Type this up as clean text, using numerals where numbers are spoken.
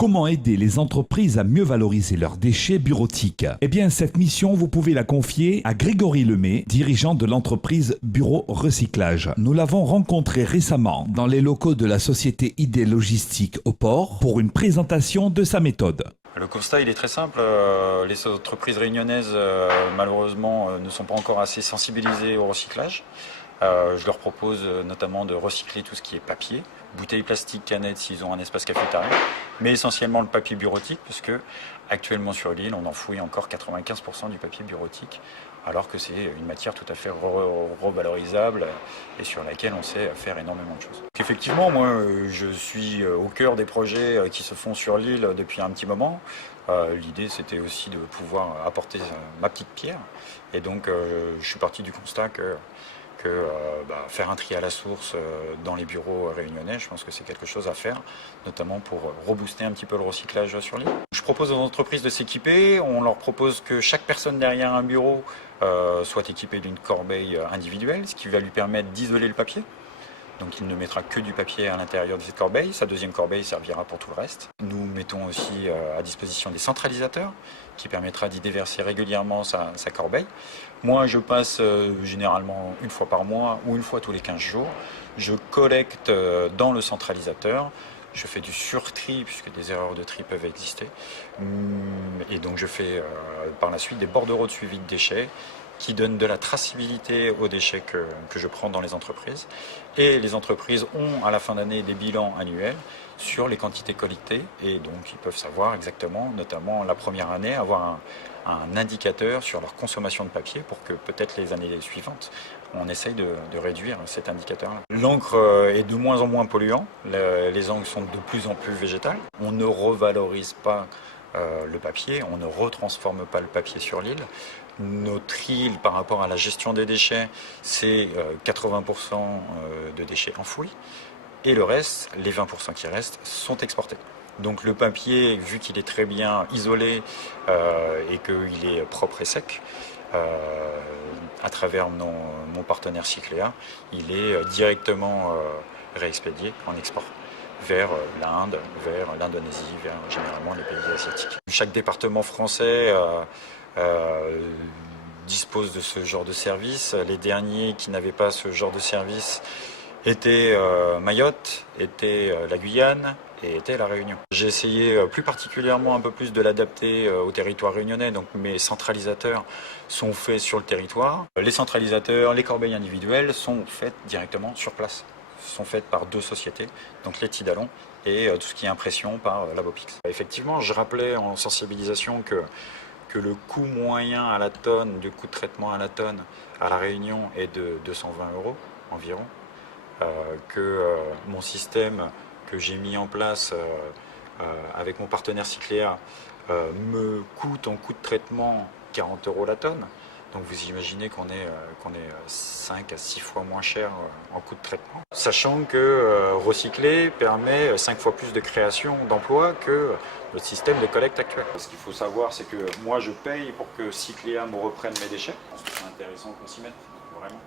Comment aider les entreprises à mieux valoriser leurs déchets bureautiques? Eh bien, cette mission, vous pouvez la confier à Grégory Lemay, dirigeant de l'entreprise Bureau Recyclage. Nous l'avons rencontré récemment dans les locaux de la société ID Logistique au port pour une présentation de sa méthode. Le constat, il est très simple. Les entreprises réunionnaises, malheureusement, ne sont pas encore assez sensibilisées au recyclage. Je leur propose notamment de recycler tout ce qui est papier, bouteilles plastiques, canettes s'ils ont un espace cafétéria, mais essentiellement le papier bureautique, puisque actuellement sur l'île, on enfouit encore 95% du papier bureautique, alors que c'est une matière tout à fait revalorisable et sur laquelle on sait faire énormément de choses. Effectivement, moi, je suis au cœur des projets qui se font sur l'île depuis un petit moment. L'idée, c'était aussi de pouvoir apporter ma petite pierre. Et donc, je suis parti du constat que faire un tri à la source dans les bureaux réunionnais, je pense que c'est quelque chose à faire, notamment pour rebooster un petit peu le recyclage sur l'île. Je propose aux entreprises de s'équiper, on leur propose que chaque personne derrière un bureau soit équipée d'une corbeille individuelle, ce qui va lui permettre d'isoler le papier. Donc il ne mettra que du papier à l'intérieur de cette corbeille. Sa deuxième corbeille servira pour tout le reste. Nous mettons aussi à disposition des centralisateurs qui permettra d'y déverser régulièrement sa corbeille. Moi, je passe généralement une fois par mois ou une fois tous les 15 jours. Je collecte dans le centralisateur. Je fais du surtri puisque des erreurs de tri peuvent exister. Et donc je fais par la suite des bordereaux de suivi de déchets qui donnent de la traçabilité aux déchets que je prends dans les entreprises. Et les entreprises ont à la fin d'année des bilans annuels sur les quantités collectées et donc ils peuvent savoir exactement, notamment la première année, avoir un indicateur sur leur consommation de papier pour que peut-être les années suivantes, on essaye de réduire cet indicateur-là. L'encre est de moins en moins polluant, les encres sont de plus en plus végétales. On ne revalorise pas le papier, on ne retransforme pas le papier sur l'île. Notre île, par rapport à la gestion des déchets, c'est 80% de déchets enfouis et le reste, les 20% qui restent, sont exportés. Donc le papier, vu qu'il est très bien isolé et qu'il est propre et sec, à travers mon partenaire Cycléa, il est directement réexpédié en export vers l'Inde, vers l'Indonésie, vers généralement les pays asiatiques. Chaque département français dispose de ce genre de service. Les derniers qui n'avaient pas ce genre de service étaient Mayotte, étaient la Guyane et était la Réunion. J'ai essayé plus particulièrement un peu plus de l'adapter au territoire réunionnais, donc mes centralisateurs sont faits sur le territoire. Les centralisateurs, les corbeilles individuelles sont faites directement sur place. Sont faites par deux sociétés, donc les Tidalon et tout ce qui est impression par Labopix. Effectivement, je rappelais en sensibilisation que le coût moyen à la tonne, du coût de traitement à la tonne à La Réunion est de 220 € environ, que mon système que j'ai mis en place avec mon partenaire Cycléa me coûte en coût de traitement 40 € la tonne. Donc vous imaginez qu'on est 5 à 6 fois moins cher en coût de traitement. Sachant que recycler permet 5 fois plus de création d'emplois que notre système de collecte actuel. Ce qu'il faut savoir, c'est que moi je paye pour que Cycléa me reprenne mes déchets. Je pense que c'est intéressant qu'on s'y mette, vraiment.